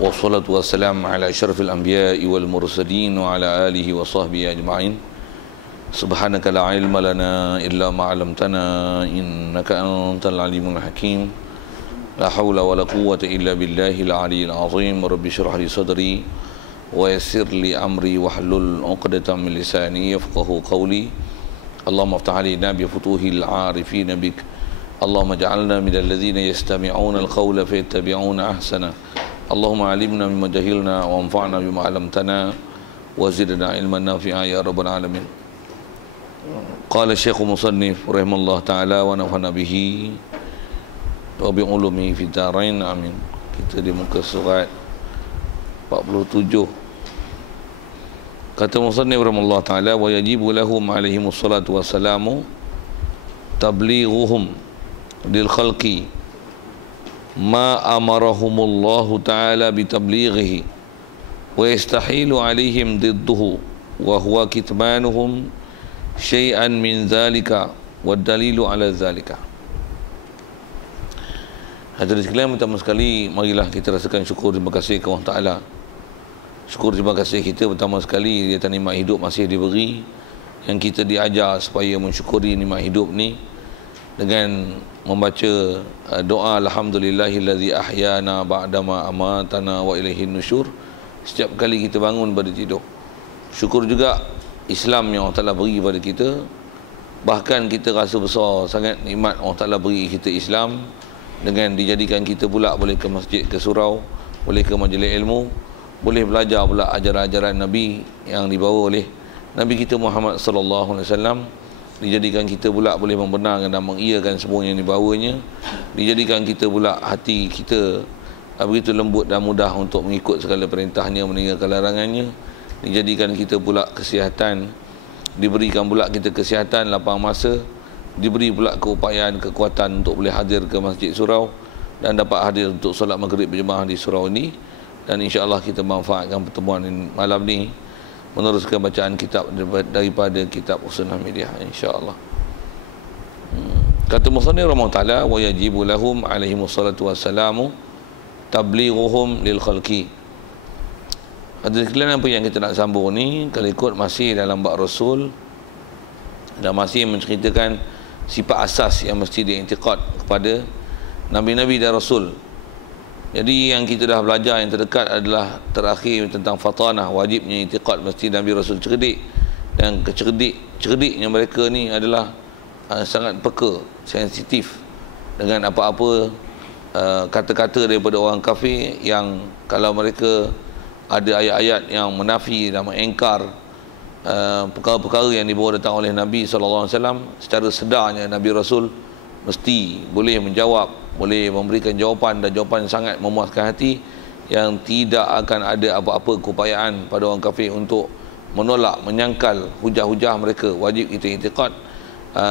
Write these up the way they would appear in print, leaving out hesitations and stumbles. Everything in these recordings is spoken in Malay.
والصلاة والسلام على أشرف الأنبياء والمرسلين وعلى آله وصحبه أجمعين. سبحانك لا علم لنا إلا ما علمتنا إنك أنت العليم الحكيم. لا حول ولا قوة إلا بالله العلي العظيم. رب اشرح لي صدري ويسر لي أمري واحلل عقدة من لساني يفقهوا قولي. اللهم افتح علينا بفتوح العارفين بك. اللهم اجعلنا من الذين يستمعون القول فيتبعون أحسنه. اللهم علمنا مما جهلنا وانفعنا بما علمتنا وزدنا علما نافعا يا رب العالمين. قال الشيخ مصنف رحمه الله تعالى ونفعنا به وبعلومه في الدارين آمين. Kita di muka surat 47. Kata Musannif rahimahullah taala wa yajibu lahum alaihimus salatu wassalamu tablighuhum lil khalqi ma amarahumullahu taala bitablighihi wa yastahilu alaihim didduhu wa huwa kitmanuhum syai'an min dhalika wad dalilu ala dhalika. Hadirin sekalian, pertama sekali marilah kita rasakan syukur terima kasih kepada Allah Taala. Syukur terima kasih kita pertama sekali dia nikmat hidup masih diberi, yang kita diajar supaya mensyukuri nikmat hidup ni dengan membaca doa alhamdulillahillazi ahyana ba'dama amatana wa ilaihin nusyur setiap kali kita bangun pada tidur. Syukur juga Islam yang Allah Taala beri pada kita. Bahkan kita rasa besar sangat nikmat Allah Taala beri kita Islam dengan dijadikan kita pula boleh ke masjid, ke surau, boleh ke majlis ilmu, boleh belajar pula ajaran-ajaran Nabi yang dibawa oleh Nabi kita Muhammad sallallahu alaihi wasallam. Dijadikan kita pula boleh membenarkan dan mengiyakan semua yang dibawanya. Dijadikan kita pula hati kita begitu lembut dan mudah untuk mengikut segala perintahnya, meninggalkan larangannya. Dijadikan kita pula kesihatan, diberikan pula kita kesihatan, lapang masa, diberi pula keupayaan, kekuatan untuk boleh hadir ke masjid surau dan dapat hadir untuk solat maghrib berjemaah di surau ini. Dan insya-Allah kita manfaatkan pertemuan malam ni meneruskan bacaan kitab daripada kitab Sunnah Media insya-Allah. Kata Musannif rahimahullah taala wa yajibu lahum alaihimus salatu wassalamu tablighuhum lil khalqi. Ada sekalian apa yang kita nak sambung ni kalau ikut masih dalam bab Rasul dan masih menceritakan sifat asas yang mesti diiktikad kepada nabi-nabi dan rasul. Jadi yang kita dah belajar yang terdekat adalah terakhir tentang fatanah, wajibnya i'tiqad mesti Nabi Rasul cerdik, dan cerdiknya mereka ni adalah sangat peka, sensitif dengan apa-apa kata-kata daripada orang kafir yang kalau mereka ada ayat-ayat yang menafi dan mengingkar perkara-perkara yang dibawa datang oleh Nabi SAW, secara sedarnya Nabi Rasul mesti boleh menjawab, boleh memberikan jawapan dan jawapan sangat memuaskan hati yang tidak akan ada apa-apa keupayaan pada orang kafir untuk menolak, menyangkal hujah-hujah mereka. Wajib kita i'tiqad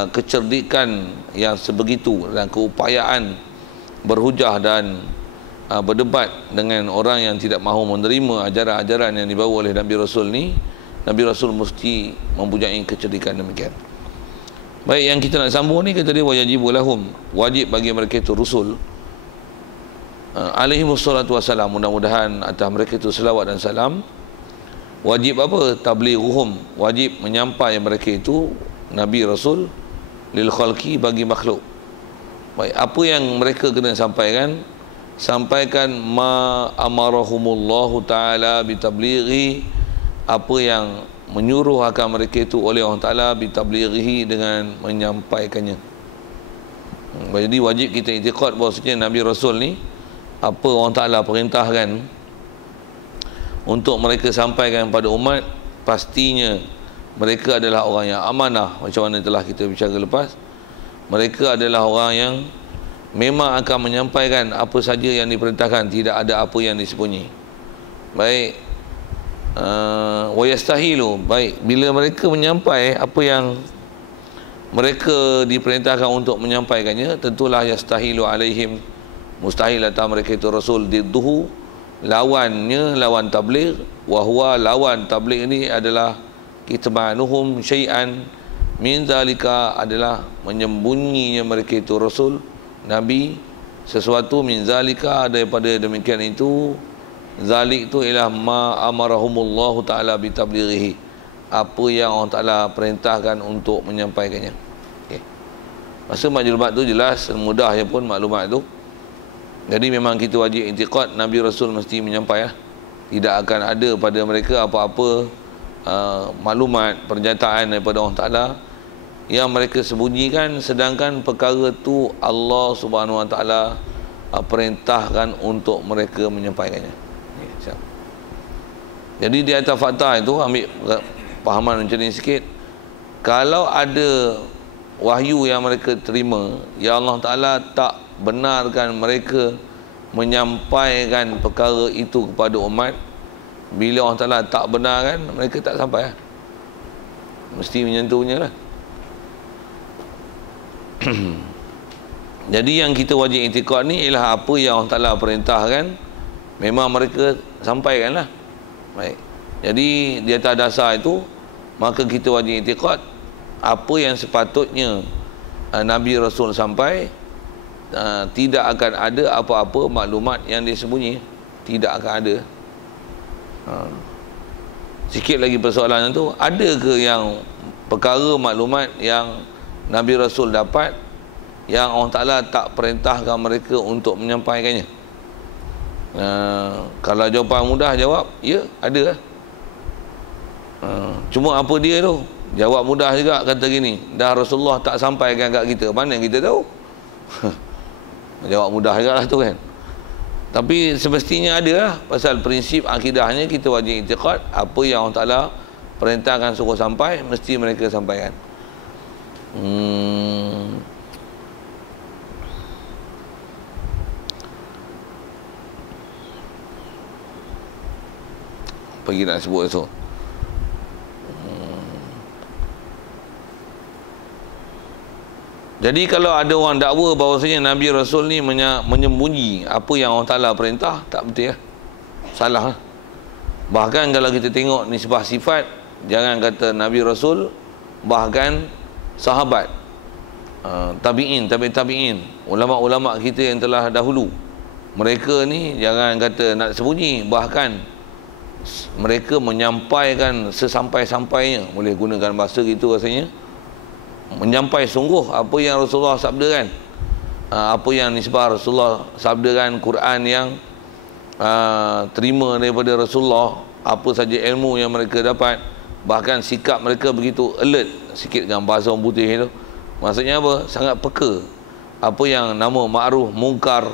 kecerdikan yang sebegitu dan keupayaan berhujah dan berdebat dengan orang yang tidak mahu menerima ajaran-ajaran yang dibawa oleh Nabi Rasul ni. Nabi Rasul mesti mempunyai kecerdikan demikian. Baik, yang kita nak sambung ni kata dia wajibu lahum, wajib bagi mereka itu Rasul alaihimus salatu wassalam, mudah-mudahan atas mereka itu selawat dan salam. Wajib apa? Tablighuhum, wajib menyampai mereka itu Nabi Rasul lil khalqi, bagi makhluk. Baik, apa yang mereka kena sampaikan? Sampaikan ma amarahumullahu taala bitablighi, apa yang menyuruh akan mereka itu oleh Allah Ta'ala bitablighihi, dengan menyampaikannya. Jadi wajib kita i'tiqad bahawasanya Nabi Rasul ni apa Allah Ta'ala perintahkan untuk mereka sampaikan pada umat, pastinya mereka adalah orang yang amanah. Macam mana telah kita bicara lepas, mereka adalah orang yang memang akan menyampaikan apa saja yang diperintahkan, tidak ada apa yang disembunyi. Baik, wa yastahilu, baik, bila mereka menyampai apa yang mereka diperintahkan untuk menyampaikannya, tentulah yastahilu alaihim, mustahil atas mereka itu Rasul didduhu, lawannya, lawan tabligh. Wa huwa, lawan tabligh ini adalah kitmanuhum syai'an min zalika, adalah menyembunyinya mereka itu Rasul Nabi sesuatu min zalika, daripada demikian itu, zalik tu ialah ma amarahumullahu ta'ala bitablighihi, apa yang Allah Ta'ala perintahkan untuk menyampaikannya. Okay. Masa maklumat tu jelas, mudah je pun maklumat tu. Jadi memang kita wajib i'tiqad Nabi Rasul mesti menyampaikan. Tidak akan ada pada mereka apa-apa maklumat, pernyataan daripada Allah Ta'ala yang mereka sembunyikan, sedangkan perkara tu Allah Subhanahu Wa Ta'ala perintahkan untuk mereka menyampaikannya. Jadi di atas fakta itu, ambil pahaman macam ni sikit. Kalau ada wahyu yang mereka terima, ya Allah Ta'ala tak benarkan mereka menyampaikan perkara itu kepada umat, bila Allah Ta'ala tak benarkan, mereka tak sampai lah. Mesti menyentuhnya lah. Jadi yang kita wajib i'tiqad ni ialah apa yang Allah Ta'ala perintahkan, memang mereka sampaikan lah. Baik. Jadi di atas dasar itu, maka kita wajib i'tiqad apa yang sepatutnya Nabi Rasul sampai. Tidak akan ada apa-apa maklumat yang disembunyi. Tidak akan ada. Sikit lagi persoalan tu, ada ke yang perkara maklumat yang Nabi Rasul dapat yang Allah Ta'ala tak perintahkan mereka untuk menyampaikannya? Kalau jawapan mudah, jawab ya, ada. Cuma apa dia tu? Jawab mudah juga, kata gini, dah Rasulullah tak sampaikan kat kita, mana kita tahu? Jawab mudah juga lah tu kan. Tapi semestinya ada lah, pasal prinsip akidahnya kita wajib i'tiqad apa yang Allah Ta'ala perintahkan suruh sampai, mesti mereka sampaikan. Pergi nak sebut tu. Jadi kalau ada orang dakwa bahawasanya Nabi Rasul ni menyembunyi apa yang Allah Ta'ala perintah, tak betul ya. Salah lah. Bahkan kalau kita tengok nisbah sifat, jangan kata Nabi Rasul, bahkan sahabat, tabi'in, tabi'in, ulama-ulama kita yang telah dahulu, mereka ni jangan kata nak sembunyi, bahkan mereka menyampaikan sesampai-sampainya, boleh gunakan bahasa gitu rasanya, menyampai sungguh apa yang Rasulullah sabdakan, apa yang nisbah Rasulullah sabdakan, Quran yang terima daripada Rasulullah, apa saja ilmu yang mereka dapat, bahkan sikap mereka begitu alert, sikit dengan bahasa orang putih itu, maksudnya apa? Sangat peka apa yang nama ma'ruf, mungkar,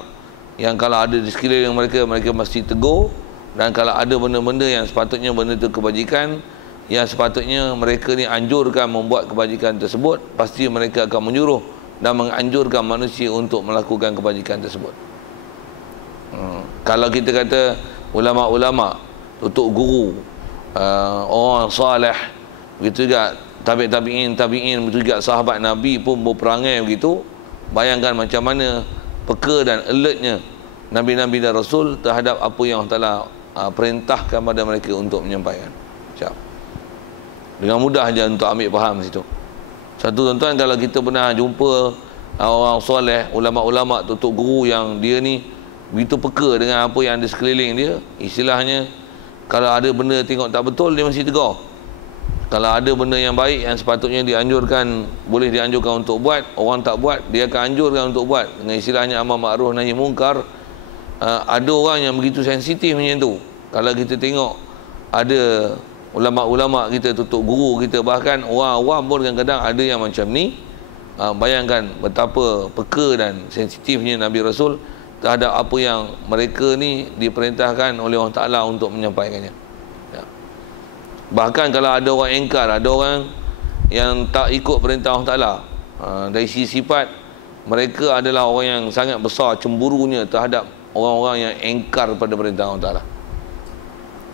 yang kalau ada di sekeliling mereka, mereka mesti tegur. Dan kalau ada benda-benda yang sepatutnya benda itu kebajikan, yang sepatutnya mereka ni anjurkan membuat kebajikan tersebut, pasti mereka akan menyuruh dan menganjurkan manusia untuk melakukan kebajikan tersebut. Kalau kita kata ulama-ulama, tutup guru, orang salih, begitu juga tabi'in, begitu juga sahabat Nabi pun berperangai begitu, bayangkan macam mana peka dan alertnya Nabi-Nabi dan Rasul terhadap apa yang Allah Ta'ala perintahkan pada mereka untuk menyampaikan. Dengan mudah je untuk ambil faham situ. Satu tuan-tuan, kalau kita pernah jumpa orang soleh, ulama-ulama, tutup guru yang dia ni begitu peka dengan apa yang ada sekeliling dia, istilahnya kalau ada benda tengok tak betul, dia mesti tegur. Kalau ada benda yang baik yang sepatutnya dianjurkan, boleh dianjurkan untuk buat, orang tak buat, dia akan anjurkan untuk buat. Dengan istilahnya amar ma'ruf nahi mungkar. Ada orang yang begitu sensitif macam tu. Kalau kita tengok ada ulama-ulama kita, tutup guru kita, bahkan orang awam pun kadang-kadang ada yang macam ni. Bayangkan betapa peka dan sensitifnya Nabi Rasul terhadap apa yang mereka ni diperintahkan oleh Allah Ta'ala untuk menyampaikannya. Bahkan kalau ada orang engkar, ada orang yang tak ikut perintah Allah Ta'ala, dari sisi sifat, mereka adalah orang yang sangat besar cemburunya terhadap orang-orang yang engkar pada perintah Allah Ta'ala.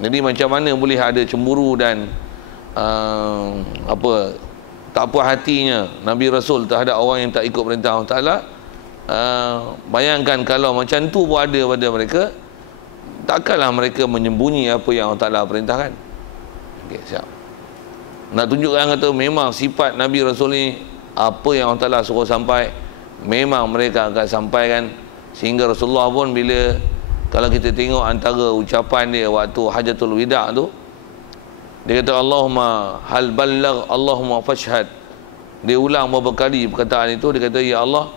Jadi macam mana boleh ada cemburu dan tak puas hatinya Nabi Rasul terhadap orang yang tak ikut perintah Allah Ta'ala. Bayangkan kalau macam tu pun ada pada mereka, takkanlah mereka menyembunyi apa yang Allah Ta'ala perintahkan. Okay, siap. Nak tunjukkan kata memang sifat Nabi Rasul ni, apa yang Allah Ta'ala suruh sampai, memang mereka akan sampaikan. Sehingga Rasulullah pun bila Kalau kita tengok antara ucapan dia waktu Hajatul Wida' tu, dia kata Allahumma hal balagh Allahumma fashhad. Dia ulang beberapa kali perkataan itu. Dia kata, ya Allah,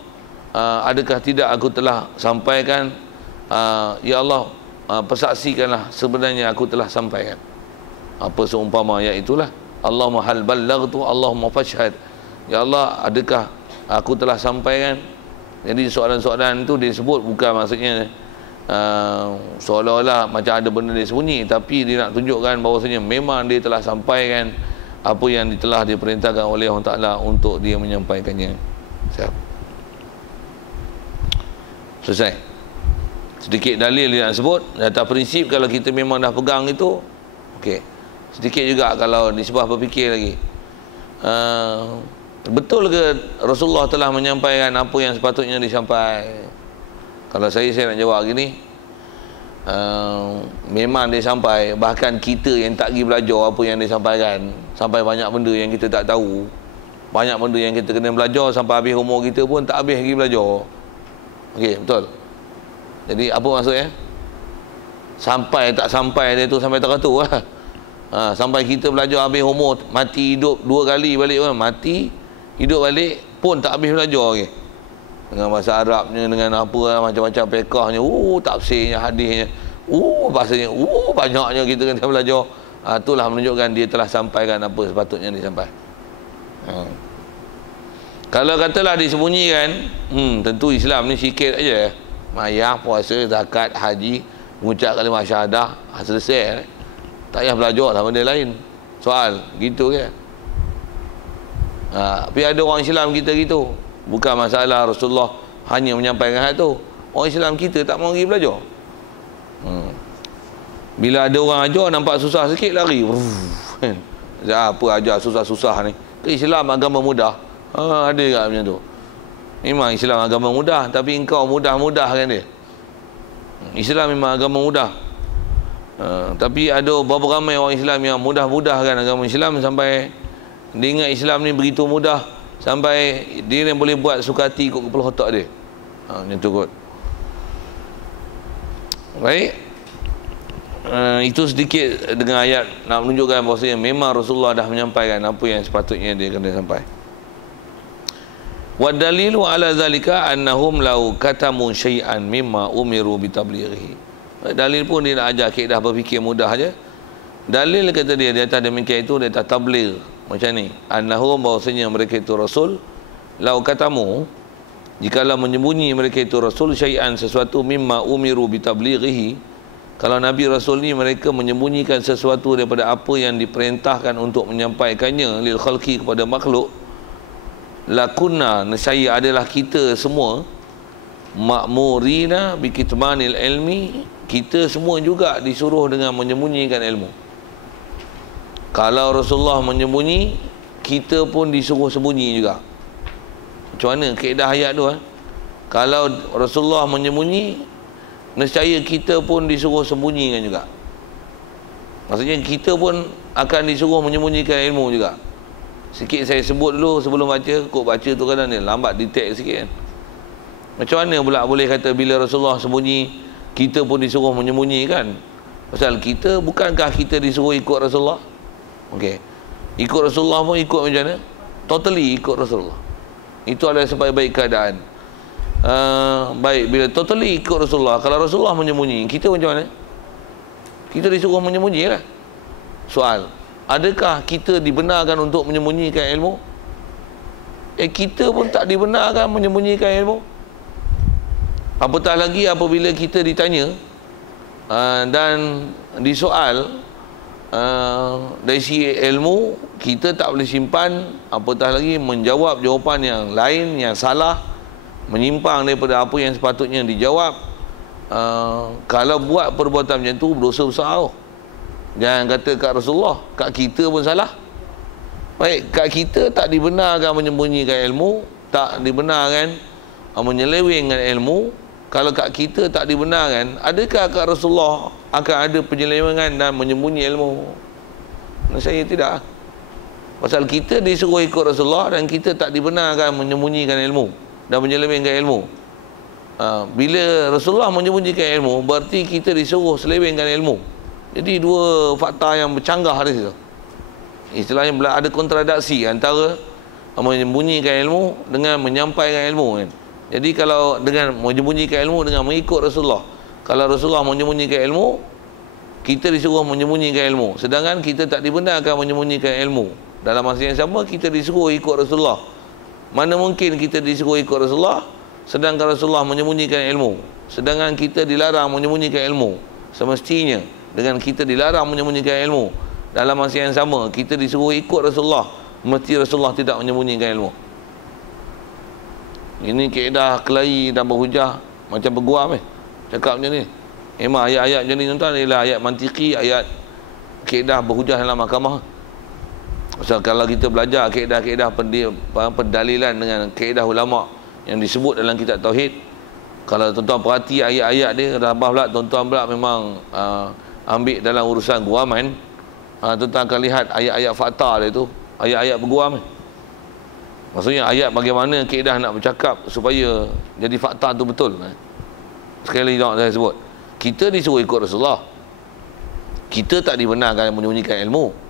adakah tidak aku telah sampaikan? Ya Allah, persaksikanlah sebenarnya aku telah sampaikan. Apa seumpama ayat itulah, Allahumma hal ballaghtu Allahumma fashhad. Ya Allah, adakah aku telah sampaikan? Jadi soalan-soalan itu disebut bukan maksudnya seolah-olah macam ada benda dia sembunyi, tapi dia nak tunjukkan bahawasanya memang dia telah sampaikan apa yang telah diperintahkan oleh Allah Ta'ala untuk dia menyampaikannya. Siap. Selesai. Sedikit dalil dia nak sebut. Data prinsip kalau kita memang dah pegang itu, okey. Sedikit juga kalau nisbah berfikir lagi. Betul ke Rasulullah telah menyampaikan apa yang sepatutnya disampaikan? Kalau saya nak jawab gini, memang dia sampai. Bahkan kita yang tak pergi belajar apa yang dia sampaikan, sampai banyak benda yang kita tak tahu, banyak benda yang kita kena belajar, sampai habis umur kita pun tak habis lagi belajar. Okey, betul. Jadi apa maksudnya? Sampai tak sampai dia tu sampai teratur lah. Sampai kita belajar habis umur, mati hidup 2 kali balik kan, mati hidup balik pun tak habis belajar lagi. Dengan bahasa Arabnya, dengan apa macam-macam fiqahnya, tafsirnya, hadisnya, bahasanya, banyaknya kita kena belajar. Itulah menunjukkan dia telah sampaikan apa sepatutnya disampaikan. Kalau katalah disembunyikan, tentu Islam ni sikit aja. Mayah, puasa, zakat, haji, mengucap kalimah syahadah, selesai. Tak payah belajar lah benda lain. Soal, gitu ke? Tapi ada orang Islam kita gitu. Bukan masalah Rasulullah hanya menyampaikan hal tu. Orang Islam kita tak mahu pergi belajar. Bila ada orang ajar nampak susah sikit lari. Apa ajar susah-susah ni? Islam agama mudah. Ada tak macam tu? Memang Islam agama mudah, tapi engkau mudah-mudahkan dia. Islam memang agama mudah. Tapi ada berapa ramai orang Islam yang mudah-mudahkan agama Islam sampai dia ingat Islam ni begitu mudah sampai dia yang boleh buat suka hati ikut kepala otak dia. Macam tu kot. Baik. Itu sedikit dengan ayat nak menunjukkan bahawasanya memang Rasulullah dah menyampaikan apa yang sepatutnya dia kena sampai. Wa dalilu ala zalika annahum law katamu syai'an mimma umiru bitablighihi. Dalil pun dia nak ajar kaedah berfikir mudah aja. Dalil kata dia di atas demikian itu dia tak tabligh macam ni. Annahum bahawasanya mereka itu Rasul, law katamu, jikalau menyembunyi mereka itu Rasul syai'an sesuatu mimma umiru bitablighihi, kalau Nabi Rasul ni mereka menyembunyikan sesuatu daripada apa yang diperintahkan untuk menyampaikannya lil khalqi kepada makhluk, lakunna, nescaya adalah kita semua ma'murina bikitmanil ilmi, kita semua juga disuruh dengan menyembunyikan ilmu. Kalau Rasulullah menyembunyi, kita pun disuruh sembunyi juga. Macam mana kaedah ayat tu? Kalau Rasulullah menyembunyi, nescaya kita pun disuruh sembunyikan juga. Maksudnya kita pun akan disuruh menyembunyikan ilmu juga. Sikit saya sebut dulu sebelum baca. Kok baca tu kadang ni lambat detect sikit kan. Macam mana pula boleh kata bila Rasulullah sembunyi, kita pun disuruh menyembunyikan? Pasal kita, bukankah kita disuruh ikut Rasulullah? Okey. Ikut Rasulullah pun ikut macam mana? Totally ikut Rasulullah. Itu adalah sebaik-baik keadaan. Baik, bila totally ikut Rasulullah, kalau Rasulullah menyembunyi, kita macam mana? Kita disuruh menyembunyi lah. Soal, adakah kita dibenarkan untuk menyembunyikan ilmu? Kita pun tak dibenarkan menyembunyikan ilmu. Apatah lagi apabila kita ditanya dan disoal dari segi ilmu, kita tak boleh simpan, apatah lagi menjawab jawapan yang lain yang salah, menyimpang daripada apa yang sepatutnya dijawab. Kalau buat perbuatan macam tu, berdosa besar. Jangan kata kat Rasulullah, kat kita pun salah. Baik, kat kita tak dibenarkan menyembunyikan ilmu, tak dibenarkan menyelewengkan ilmu. Kalau kat kita tak dibenarkan, adakah kat Rasulullah akan ada penyelewengan dan menyembunyi ilmu? Saya tidak. Pasal kita disuruh ikut Rasulullah dan kita tak dibenarkan menyembunyikan ilmu dan menyelewengkan ilmu. bila Rasulullah menyembunyikan ilmu, berarti kita disuruh selewengkan ilmu. Jadi dua fakta yang bercanggah di situ. Istilahnya ada kontradiksi antara menyembunyikan ilmu dengan menyampaikan ilmu kan. Jadi kalau dengan menyembunyikan ilmu dengan mengikut Rasulullah, kalau Rasulullah menyembunyikan ilmu, kita disuruh menyembunyikan ilmu, sedangkan kita tak dibenarkan menyembunyikan ilmu. Dalam masa yang sama kita disuruh ikut Rasulullah. Mana mungkin kita disuruh ikut Rasulullah sedangkan Rasulullah menyembunyikan ilmu, sedangkan kita dilarang menyembunyikan ilmu. Semestinya dengan kita dilarang menyembunyikan ilmu, dalam masa yang sama kita disuruh ikut Rasulullah, mesti Rasulullah tidak menyembunyikan ilmu. Ini kaedah kelahi dan berhujah macam peguam cakap macam ni. Memang ayat-ayat macam ni tuan-tuan ialah ayat mantiki, ayat kaedah berhujah dalam mahkamah. So, kalau kita belajar kaedah-kaedah pendalilan dengan kaedah ulama yang disebut dalam kitab tauhid, kalau tuan-tuan perhati ayat-ayat dia, tambah pula tuan-tuan pula memang ambil dalam urusan guaman, tuan-tuan akan lihat ayat-ayat fakta dia tu, ayat-ayat berguam. Maksudnya ayat bagaimana kaedah nak bercakap supaya jadi fakta tu betul. Sekali lagi saya sebut, kita disuruh ikut Rasulullah, kita tak dibenarkan menyembunyikan ilmu.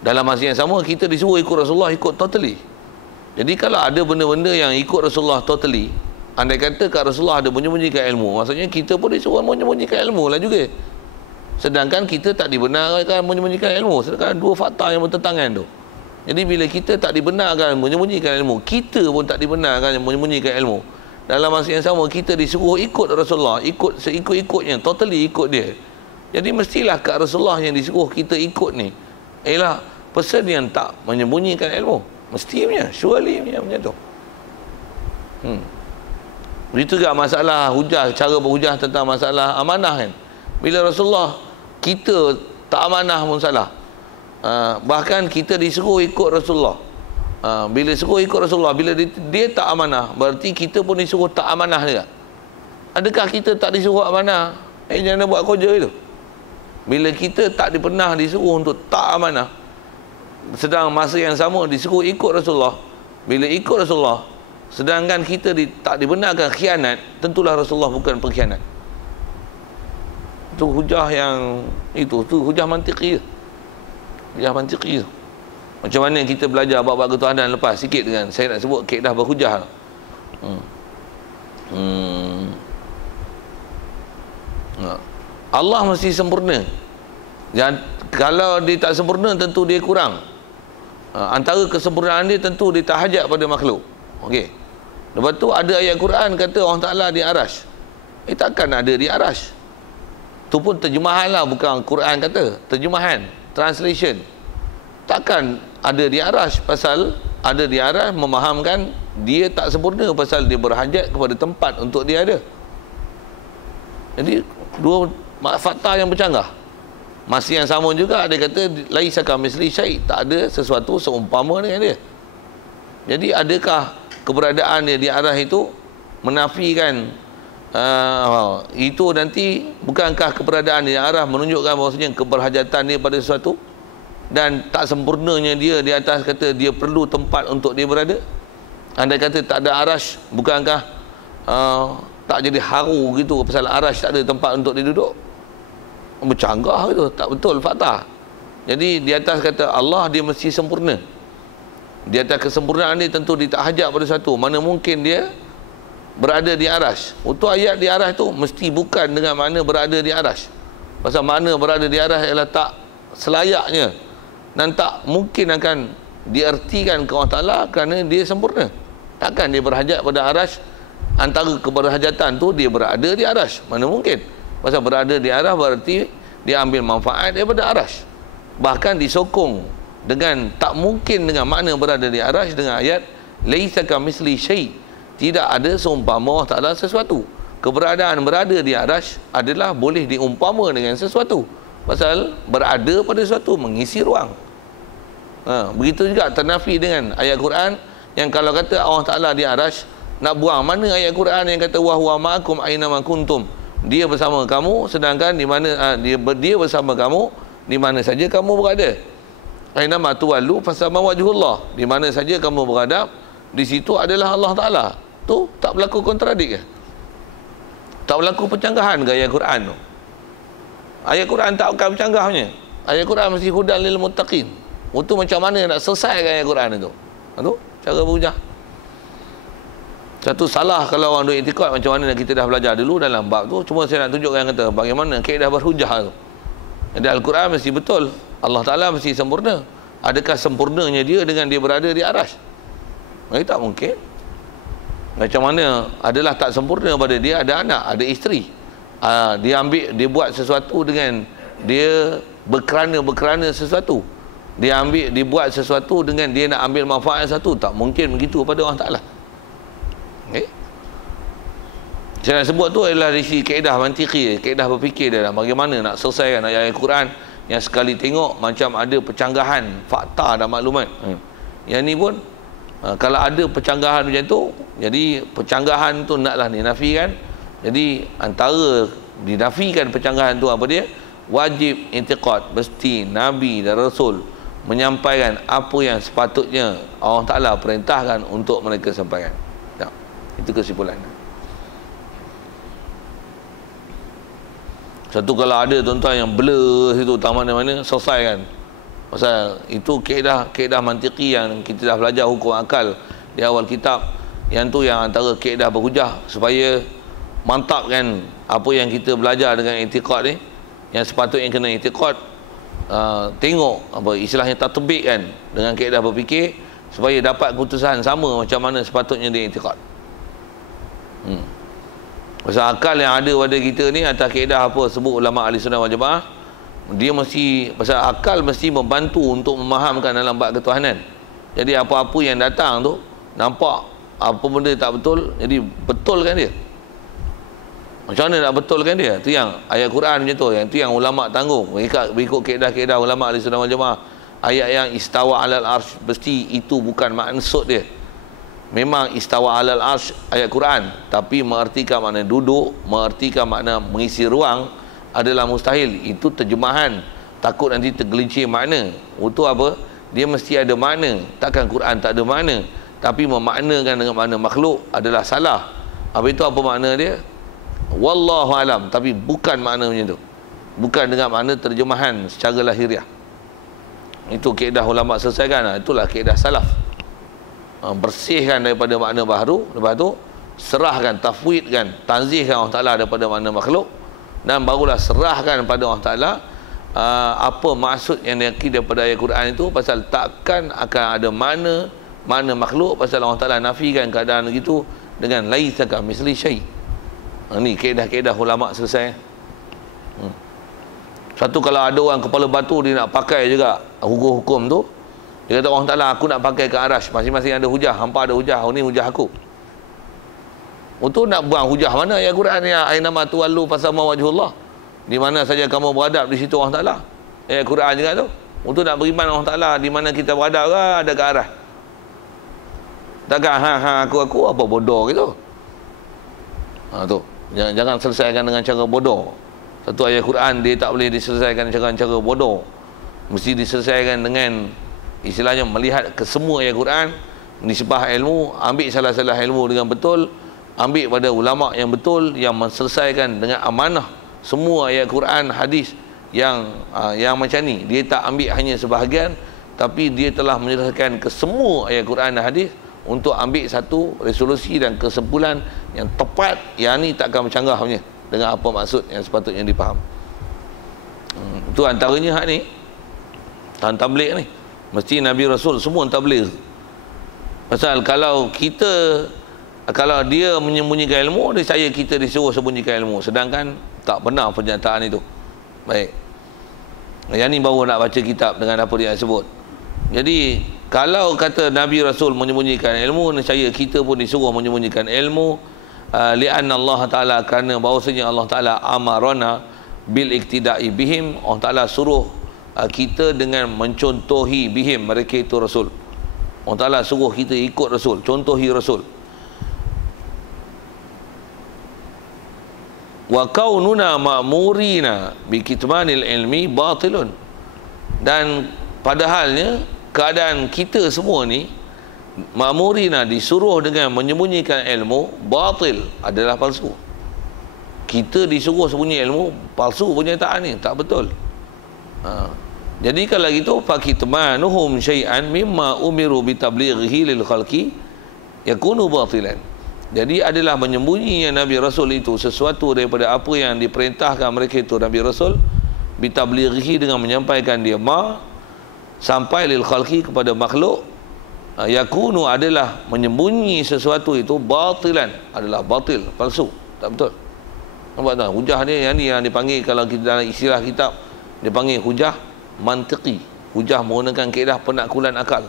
Dalam masa yang sama kita disuruh ikut Rasulullah, ikut totally. Jadi kalau ada benda-benda yang ikut Rasulullah totally, andai kata kat Rasulullah ada menyembunyikan ilmu, maksudnya kita pun disuruh menyembunyikan ilmu lah juga. Sedangkan kita tak dibenarkan menyembunyikan ilmu, sedangkan dua fakta yang bertentangan tu. Jadi bila kita tak dibenarkan menyembunyikan ilmu, kita pun tak dibenarkan menyembunyikan ilmu. Dalam masa yang sama kita disuruh ikut Rasulullah, ikut seikut-ikutnya, totally ikut dia. Jadi mestilah kat Rasulullah yang disuruh kita ikut ni ialah person yang tak menyembunyikan ilmu. Mestinya, surely macam tu. Begitu juga masalah hujah, cara berhujah tentang masalah amanah kan. Bila Rasulullah kita tak amanah pun salah. Bahkan kita disuruh ikut Rasulullah. Bila suruh ikut Rasulullah, bila dia tak amanah, berarti kita pun disuruh tak amanah juga. Adakah kita tak disuruh amanah? Jangan buat kerja itu. Bila kita tak pernah disuruh untuk tak amanah, sedang masa yang sama disuruh ikut Rasulullah, bila ikut Rasulullah sedangkan kita tak dibenarkan khianat, tentulah Rasulullah bukan pengkhianat. Itu hujah yang tu hujah mantiki. Hujah mantiki. Macam mana kita belajar bab-bab ketuhanan lepas sikit dengan saya nak sebut kaedah berhujah. Allah mesti sempurna. Kalau dia tak sempurna, tentu dia kurang. Antara kesempurnaan dia tentu dia tak hajat pada makhluk. Okey. Lepas tu ada ayat Quran kata Allah Ta'ala di arash. Takkan ada di arash. Tu pun terjemahan lah, bukan Quran kata. Terjemahan, translation. Takkan ada di arash, pasal ada di arash memahamkan dia tak sempurna, pasal dia berhajat kepada tempat untuk dia ada. Jadi dua fakta yang bercanggah. Masih yang sama juga dia kata laisa kamitsli syai', tak ada sesuatu seumpama dengan dia. Jadi adakah keberadaan dia di arah itu menafikan itu nanti, bukankah keberadaan dia di arah menunjukkan bahawasanya keberhajatan dia pada sesuatu dan tak sempurnanya dia di atas kata dia perlu tempat untuk dia berada? Andai kata tak ada arash, bukankah tak jadi haru gitu pasal arash tak ada tempat untuk dia duduk? Bercanggah itu, tak betul fakta. Jadi di atas kata Allah dia mesti sempurna. Di atas kesempurnaan dia tentu dia tak hajat pada satu. Mana mungkin dia berada di arash. Untuk ayat di arash tu mesti bukan dengan makna berada di arash. Pasal makna berada di arash ialah tak selayaknya dan tak mungkin akan diartikan ke Allah Ta'ala kerana dia sempurna. Takkan dia berhajat pada arash. Antara keberhajatan tu dia berada di arash. Mana mungkin. Pasal berada di arash berarti dia ambil manfaat daripada arash. Bahkan disokong dengan tak mungkin dengan makna berada di arash dengan ayat laisa kamitsli syai', tidak ada seumpama Allah Ta'ala sesuatu. Keberadaan berada di arash adalah boleh diumpama dengan sesuatu, pasal berada pada sesuatu mengisi ruang. Begitu juga ternafi dengan ayat Quran yang kalau kata Allah Ta'ala di arash, nak buang mana ayat Quran yang kata wa huwa ma'akum aina ma kuntum, dia bersama kamu sedangkan di mana dia bersama kamu di mana saja kamu berada. Aina ma tuwallu fasama wajhullah, di mana saja kamu berada di situ adalah Allah Ta'ala. Tu tak berlaku kontradik ke? Tak berlaku pencanggahan ke ayat Quran tu. Ayat Quran tak akan bercanggahnya. Ayat Quran mesti hudan lil muttaqin. Itu macam mana nak selesaikan ayat Quran itu? Itu cara berhujah. Satu salah kalau orang duk i'tikad macam mana kita dah belajar dulu dalam bab tu. Cuma saya nak tunjukkan kata bagaimana kaedah berhujah tu. Jadi Al-Quran mesti betul. Allah Ta'ala mesti sempurna. Adakah sempurnanya dia dengan dia berada di aras? Ini tak mungkin. Macam mana adalah tak sempurna pada dia ada anak, ada isteri. Dia buat sesuatu dengan dia berkerana sesuatu. Dia buat sesuatu dengan dia nak ambil manfaat satu. Tak mungkin begitu pada Allah Ta'ala. Okay. Saya nak sebut tu adalah dari sisi kaedah mantiqi, kaedah berfikir dia, bagaimana nak selesaikan ayat-ayat Quran yang sekali tengok macam ada pencanggahan fakta dan maklumat. Yang ni pun kalau ada pencanggahan macam tu, jadi pencanggahan tu naklah dinafikan. Jadi antara dinafikan pencanggahan tu apa dia? Wajib i'tiqad, mesti Nabi dan Rasul menyampaikan apa yang sepatutnya Allah Ta'ala perintahkan untuk mereka sampaikan. Ya, itu kesimpulan. Satu kalau ada tuan-tuan yang blur situ tak mana-mana, selesaikan. Pasal itu kaedah mantiqi yang kita dah belajar hukum akal di awal kitab. Yang tu yang antara kaedah berhujah supaya mantapkan apa yang kita belajar dengan i'tiqad ni, yang sepatutnya kena i'tiqad, tengok apa istilahnya tatbiq kan dengan kaedah berfikir supaya dapat keputusan sama macam mana sepatutnya dia i'tiqad. Pasal akal yang ada pada kita ni atas kaedah apa sebut ulama ahli sunnah wal jamaah, dia mesti, pasal akal mesti membantu untuk memahamkan dalam bab ketuhanan. Jadi apa-apa yang datang tu nampak apa benda tak betul, jadi betulkan dia. Macam mana nak betulkan dia? Tu yang ayat Quran macam tu, yang tu yang ulama tanggung berikut kaedah-kaedah ulama ahli sunnah wal jamaah. Ayat yang istawa alal arsh, mesti itu bukan maksud dia. Memang istawa alal arsh ayat Quran, tapi mengertikan makna duduk, mengertikan makna mengisi ruang adalah mustahil. Itu terjemahan, takut nanti tergelincir makna. Itu apa? Dia mesti ada makna. Takkan Quran tak ada makna, tapi memaknakan dengan makna makhluk adalah salah. Apa itu apa makna dia? Wallahu alam, tapi bukan makna macam tu. Bukan dengan makna terjemahan secara lahiriah. Itu kaedah ulama selesaikan. Itulah kaedah salaf. Bersihkan daripada makna baharu, lepas tu serahkan, tafwidkan, tanzihkan Allah Ta'ala daripada makna makhluk, dan barulah serahkan pada Allah Ta'ala apa maksud yang diyakini daripada ayat Quran itu. Pasal takkan akan ada makna makhluk, pasal Allah Ta'ala nafikan keadaan begitu dengan laisa kamitsli syai'. Ni kaedah-kaedah ulama selesai. Satu kalau ada orang kepala batu dia nak pakai juga hukum-hukum tu, dia kata Allah Ta'ala aku nak pakai ke arash, masing-masing ada hujah, hampa ada hujah, ni hujah aku. Untuk nak buang hujah mana ayat Quran ya aina ma tuwallu fasama wajhullah, di mana saja kamu beradab di situ Allah Ta'ala. Ayat Quran juga tu. Untuk nak beriman Allah Ta'ala di mana kita beradab ke ada ke arah. Takkan aku apa bodoh gitu. Tu. Jangan selesaikan dengan cara bodoh. Satu ayat Quran dia tak boleh diselesaikan dengan cara bodoh. Mesti diselesaikan dengan istilahnya melihat ke semua ayat Quran, nisbah ilmu, ambil salah-salah ilmu dengan betul, ambil pada ulama yang betul yang menselesaikan dengan amanah semua ayat Quran, hadis yang macam ni. Dia tak ambil hanya sebahagian, tapi dia telah menyelesaikan ke semua ayat Quran dan hadis untuk ambil satu resolusi dan kesimpulan yang tepat, yang ni takkan bercanggah punya dengan apa maksud yang sepatutnya dipaham. Itu antaranya hak ni tabligh ni. Mesti Nabi Rasul semua tabligh. Pasal kalau dia menyembunyikan ilmu, dia saya kita disuruh sembunyikan ilmu, sedangkan tak benar pernyataan itu. Baik. Yang ni baru nak baca kitab dengan apa dia sebut. Jadi kalau kata Nabi Rasul menyembunyikan ilmu, saya kita pun disuruh menyembunyikan ilmu. Li'anna Allah Ta'ala, kerana bahawasanya Allah Ta'ala amarana bil iktida'i bihim, Allah Ta'ala suruh kita dengan mencontohi bihim, mereka itu Rasul. Allah Ta'ala suruh kita ikut Rasul, contohi Rasul. Wa kaununa ma'murina bi kitmanil ilmi batilun, dan padahalnya keadaan kita semua ni ma'murina disuruh dengan menyembunyikan ilmu, batil adalah palsu. kita disuruh sembunyi ilmu, palsu pernyataan ni, tak betul. Jadi kalau gitu fakitmanuhum syai'an mimma umiru bitablighihi lil khalqi yakunu batilan. Jadi adalah menyembunyi Nabi Rasul itu sesuatu daripada apa yang diperintahkan mereka itu Nabi Rasul, bitablighihi dengan menyampaikan dia sampai lil khalqi kepada makhluk, yakunu adalah menyembunyi sesuatu itu batilan, adalah batil, palsu, tak betul. Nampak tak? Hujah ni yang dipanggil, kalau kita dalam istilah kitab dipanggil hujah mantiqi. Hujah menggunakan kaedah penakkulan akal,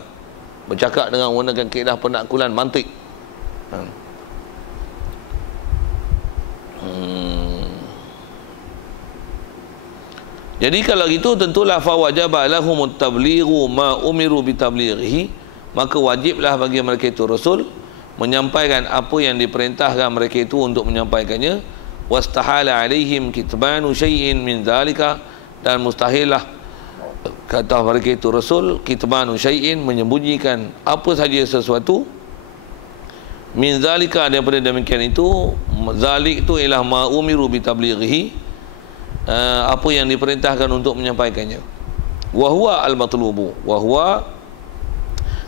bercakap dengan menggunakan kaedah penakkulan mantik. Jadi kalau gitu tentulah fawajaba lahumut tablighu ma umiru bitablighihi, maka wajiblah bagi mereka itu Rasul menyampaikan apa yang diperintahkan mereka itu untuk menyampaikannya. Wastahala alaihim kitmanu syai'in min zalika, dan mustahillah kata mereka itu Rasul kitmanu syai'in, menyembunyikan apa saja sesuatu, min zalika, daripada demikian itu. Zalik itu ialah ma umiru bitablighihi, apa yang diperintahkan untuk menyampaikannya. Wa huwa al-matlubu, wa huwa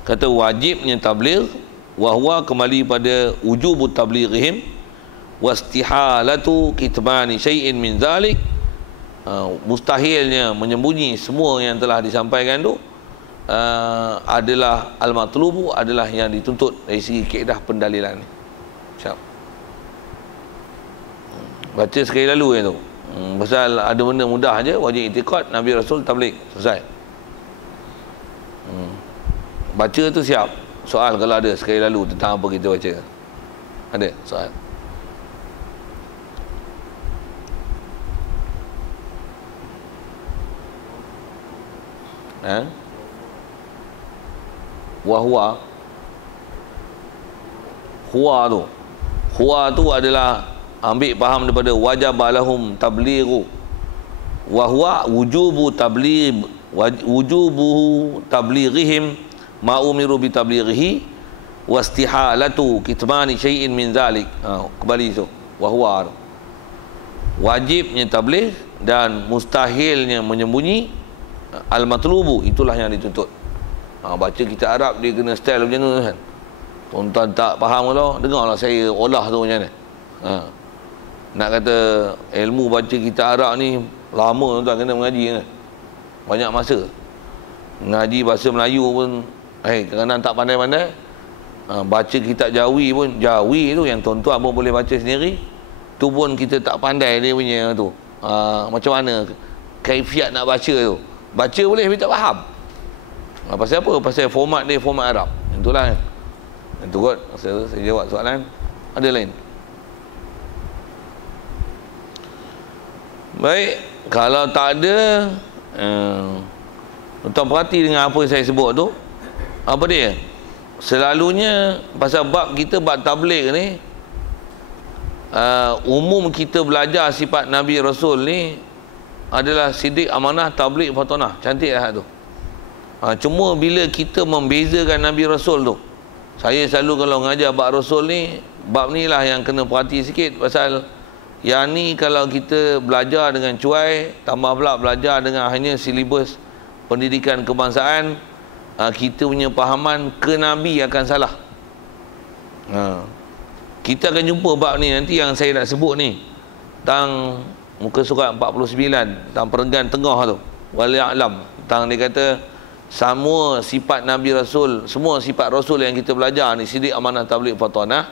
kata wajibnya tabligh, wa huwa kembali pada wujubut tablighihim, wastihalatu kitmani syai'in min zalik, mustahilnya menyembunyi semua yang telah disampaikan tu adalah al-matlubu, adalah yang dituntut dari segi kaedah pendalilan ni. Siap. Baca sekali lalu yang tu. Pasal ada benda mudah aja, wajib i'tiqad, Nabi Rasul, tabligh, selesai. Baca tu siap. Soal kalau ada sekali lalu tentang apa kita baca. Ada soal? Wahwa, huwa tu adalah ambil faham daripada wajaba lahum tablighu, wa huwa wujubu tablighihim ma umiru bi tablighihi wastihalatu kitmani syai'in min zalik. Kembali tu wa huwa, wajibnya tabligh dan mustahilnya menyembunyi, al-matlubu, itulah yang dituntut. Baca kitab Arab dia kena style macam tu kan. Tuan-tuan tak faham kalau dengarlah saya olah tu macam mana. Nak kata ilmu baca kitab Arab ni lama, tuan kena mengaji kan. Banyak masa. Mengaji bahasa Melayu pun kadang-kadang tak pandai-pandai. Baca kitab Jawi pun, Jawi tu yang tuan-tuan pun boleh baca sendiri, tu pun kita tak pandai dia punya tu. Macam mana kaifiat nak baca tu. Baca boleh tapi tak faham. Pasal apa? Pasal format dia format Arab. Itulah kan. Itu kot saya jawab soalan. Ada lain? Baik, kalau tak ada, tuan perhati dengan apa yang saya sebut tu. Apa dia? Selalunya pasal bab kita, bab tabligh ni, umum kita belajar sifat Nabi Rasul ni adalah sidik, amanah, tabligh, fatonah. Cantik lah tu. Cuma bila kita membezakan Nabi Rasul tu, saya selalu kalau mengajar bab Rasul ni, bab ni lah yang kena perhati sikit. Pasal yang ni kalau kita belajar dengan cuai, tambah pula belajar dengan hanya silibus pendidikan kebangsaan, kita punya pahaman ke Nabi akan salah. Kita akan jumpa bab ni nanti yang saya nak sebut ni, tentang muka surat 49, tentang perenggan tengah tu, wali'alam, tentang dia kata semua sifat Nabi Rasul, semua sifat Rasul yang kita belajar ni, sidik, amanah, tabligh, fatonah,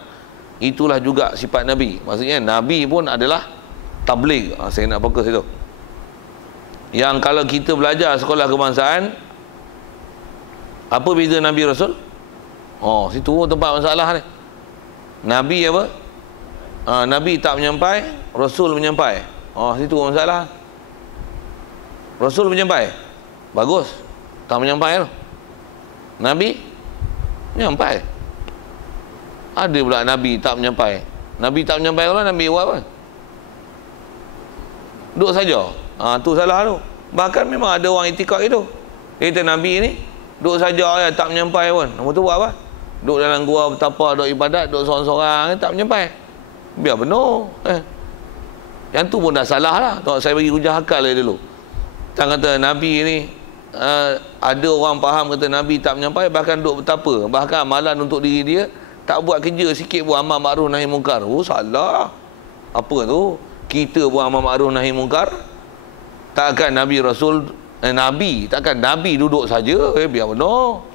itulah juga sifat Nabi. Maksudnya Nabi pun adalah tabligh. Saya nak fokus itu. Yang kalau kita belajar sekolah kebangsaan, apa beza Nabi Rasul? Situ tempat masalah ni. Nabi apa? Nabi tak menyampai, Rasul menyampai. Situ masalah. Rasul menyampai, bagus. Tak menyampai tu. Nabi menyampai. Ada pula Nabi tak menyampai. Nabi tak menyampai kalau Nabi buat apa? Duduk saja. Tu salah tu. Bahkan memang ada orang itikad itu. Dia kata Nabi ni duduk saja, tak menyampai pun. Nama tu buat apa? Duduk dalam gua bertapa, duduk ibadat, duduk sorang-sorang, tak menyampai. Biar penuh. Yang tu pun dah salah lah. Tengok saya bagi hujah akal dia dulu. Tak kata Nabi ni ada orang faham kata Nabi tak menyampaikan, bahkan duk betapa, bahkan amalan untuk diri dia, tak buat kerja sikit pun amal makruf nahi mungkar. Oh salah. Apa tu? Kita buat amal makruf nahi mungkar. Takkan Nabi Rasul Nabi, takkan Nabi duduk saja biar benar.